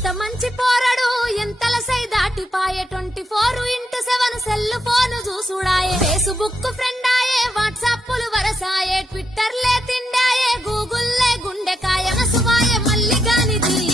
ఎంత మంచి పోరడు ఎంతల సై దాటిపాయే 24x7 cell phone చూసుడాయే Facebook friend ఆయే వాట్సాప్లు వరసాయే Twitter లే తిండాయే గూగుల్ లే గుండెకాయ నసువాయే మల్లిగానిది